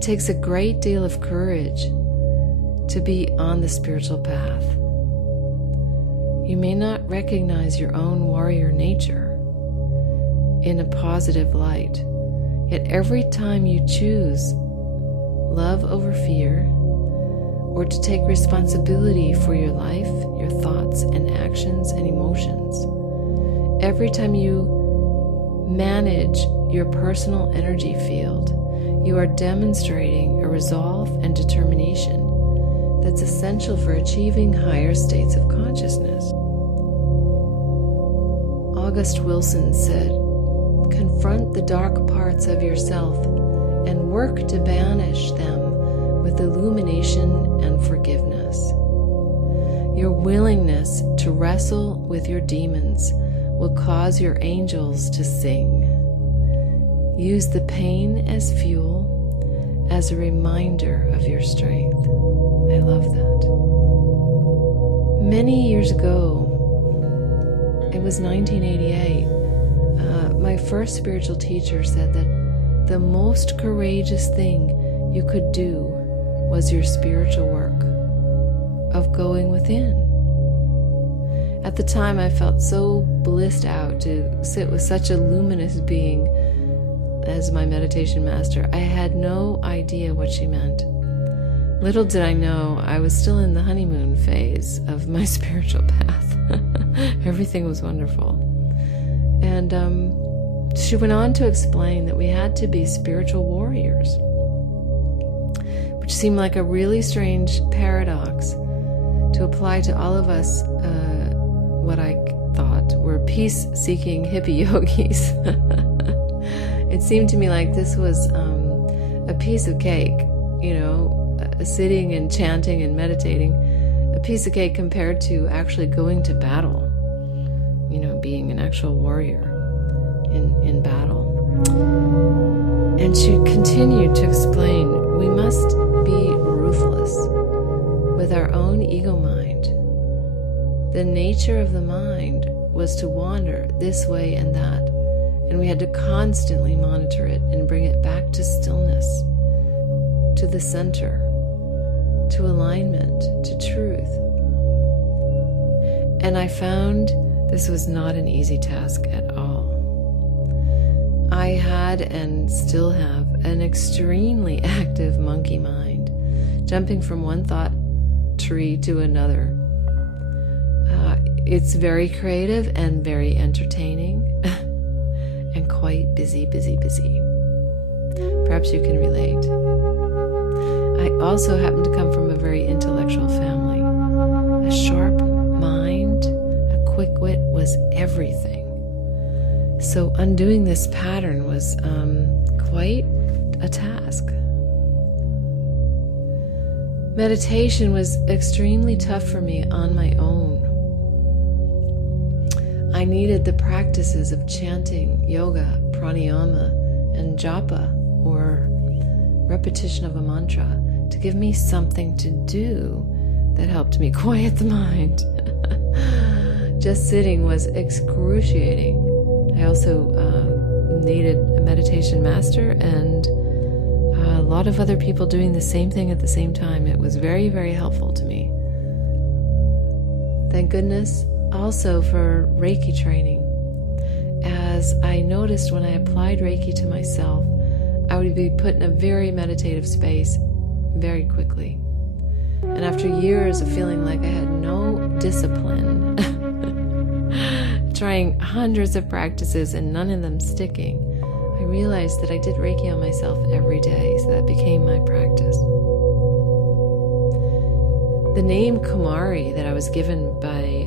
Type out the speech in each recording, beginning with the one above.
It takes a great deal of courage to be on the spiritual path. You may not recognize your own warrior nature in a positive light, yet every time you choose love over fear, or to take responsibility for your life, your thoughts and actions and emotions, every time you manage your personal energy field, you are demonstrating a resolve and determination that's essential for achieving higher states of consciousness. August Wilson said, "Confront the dark parts of yourself and work to banish them with illumination and forgiveness. Your willingness to wrestle with your demons will cause your angels to sing. Use the pain as fuel, as a reminder of your strength." I love that. Many years ago, it was 1988, my first spiritual teacher said that the most courageous thing you could do was your spiritual work of going within. At the time, I felt so blissed out to sit with such a luminous being as my meditation master. I had no idea what she meant. Little did I know, I was still in the honeymoon phase of my spiritual path. Everything was wonderful. And she went on to explain that we had to be spiritual warriors, which seemed like a really strange paradox to apply to all of us, what I thought were peace-seeking hippie yogis. It seemed to me like this was a piece of cake, sitting and chanting and meditating, a piece of cake compared to actually going to battle, being an actual warrior in battle. And she continued to explain, we must be ruthless with our own ego mind. The nature of the mind was to wander this way and that, and we had to constantly monitor it and bring it back to stillness, to the center, to alignment, to truth. And I found this was not an easy task at all. I had and still have an extremely active monkey mind, jumping from one thought tree to another. It's very creative and very entertaining and quite busy. Perhaps you can relate. I also happen to come from a very intellectual family. A sharp mind, a quick wit was everything. So undoing this pattern was quite a task. Meditation was extremely tough for me on my own. I needed the practices of chanting, yoga, pranayama, and japa, or repetition of a mantra, to give me something to do that helped me quiet the mind. Just sitting was excruciating. I also needed a meditation master and a lot of other people doing the same thing at the same time. It was very, very helpful to me. Thank goodness also for Reiki training, as I noticed when I applied Reiki to myself, I would be put in a very meditative space very quickly. And after years of feeling like I had no discipline, trying hundreds of practices and none of them sticking, I realized that I did Reiki on myself every day, so that became my practice. The name Kumari that I was given by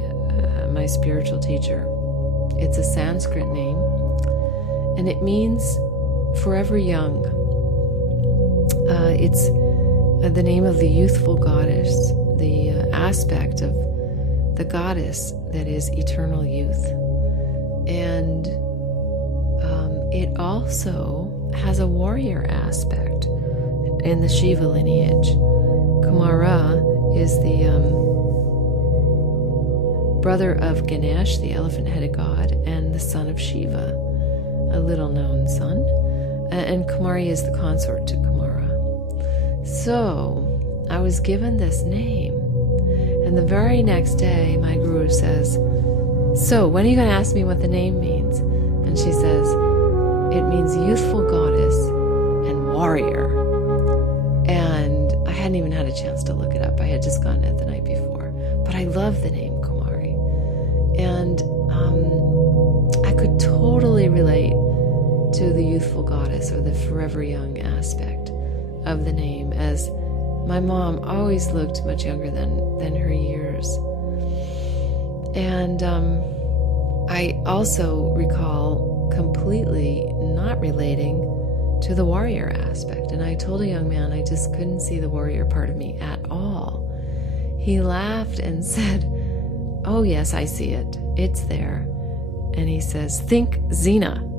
my spiritual teacher, it's a Sanskrit name, and it means forever young. It's the name of the youthful goddess, the aspect of the goddess that is eternal youth. And it also has a warrior aspect in the Shiva lineage. Kumara is the brother of Ganesh, the elephant-headed god, and the son of Shiva, a little-known son. And Kumari is the consort to Kumara. So I was given this name. And the very next day, my guru says, so when are you going to ask me what the name means? And she says, it means youthful goddess and warrior. And I hadn't even had a chance to look it up. I had just gotten it the night before. But I love the name Kumari. And I could totally relate to the youthful goddess or the forever young aspect of the name, as my mom always looked much younger than her years. And I also recall completely not relating to the warrior aspect. And I told a young man I just couldn't see the warrior part of me at all. He laughed and said, oh yes, I see it. It's there. And he says, think Xena.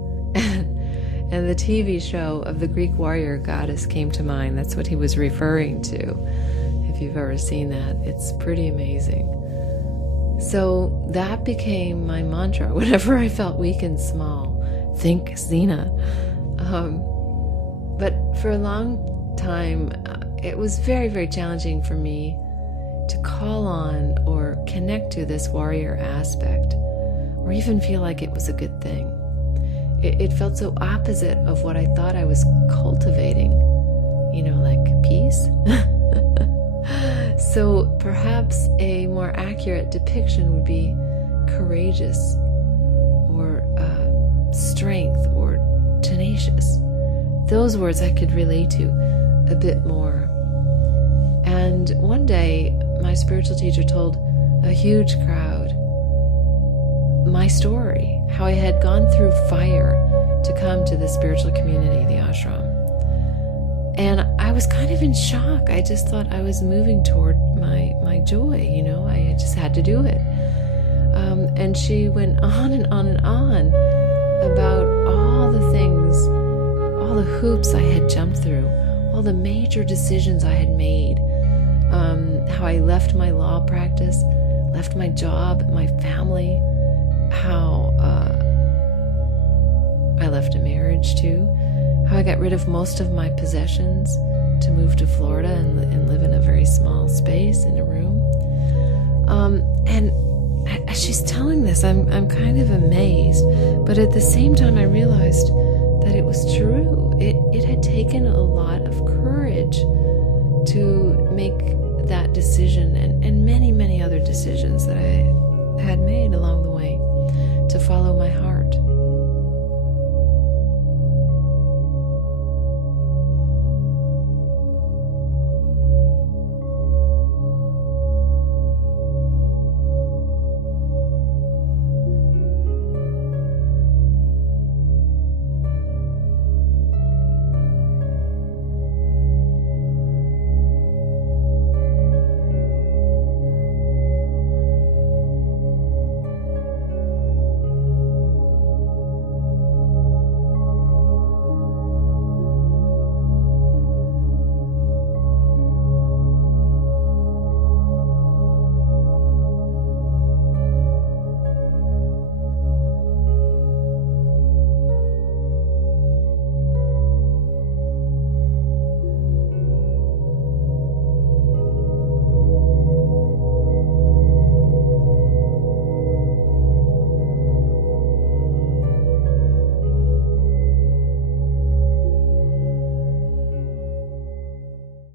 And the TV show of the Greek warrior goddess came to mind. That's what he was referring to. If you've ever seen that, it's pretty amazing. So that became my mantra whenever I felt weak and small. Think Xena. But for a long time, it was very, very challenging for me to call on or connect to this warrior aspect, or even feel like it was a good thing. It felt so opposite of what I thought I was cultivating, like peace. So perhaps a more accurate depiction would be courageous, or strength, or tenacious. Those words I could relate to a bit more. And one day, my spiritual teacher told a huge crowd my story, how I had gone through fire to come to the spiritual community, the ashram. And I was kind of in shock. I just thought I was moving toward my joy, I just had to do it. And she went on and on and on about all the things, all the hoops I had jumped through, all the major decisions I had made, how I left my law practice, left my job, my family, how I left a marriage too, how I got rid of most of my possessions to move to Florida and live in a very small space in a room. And as she's telling this, I'm kind of amazed, but at the same time I realized that it was true. It had taken a lot of courage to make that decision and many, many other decisions that I had made along the way to follow my heart.